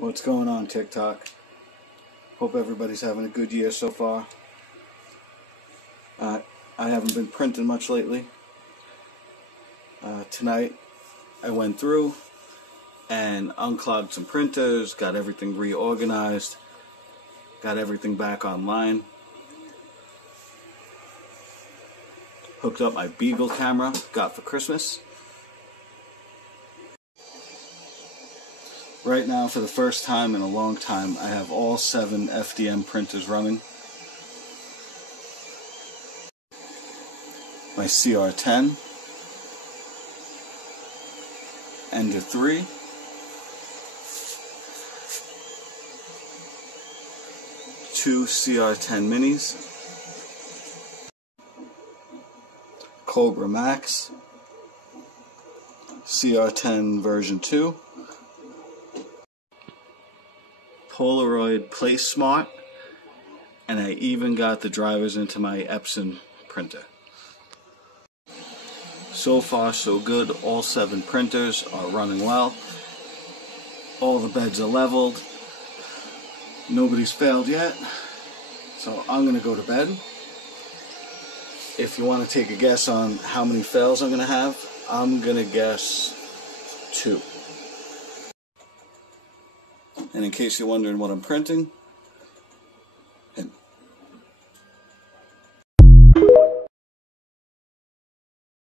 What's going on, TikTok? Hope everybody's having a good year so far. I haven't been printing much lately. Tonight I went through and unclogged some printers, got everything reorganized, got everything back online. Hooked up my Beagle camera, got for Christmas. Right now, for the first time in a long time, I have all 7 FDM printers running. My CR10, Ender 3, two CR10 minis, Cobra Max, CR10 version 2, Polaroid PlaySmart, and I even got the drivers into my Epson printer. So far so good. All 7 printers are running well. All the beds are leveled. Nobody's failed yet. So I'm going to go to bed. If you want to take a guess on how many fails I'm going to have, I'm going to guess 2. And in case you're wondering what I'm printing,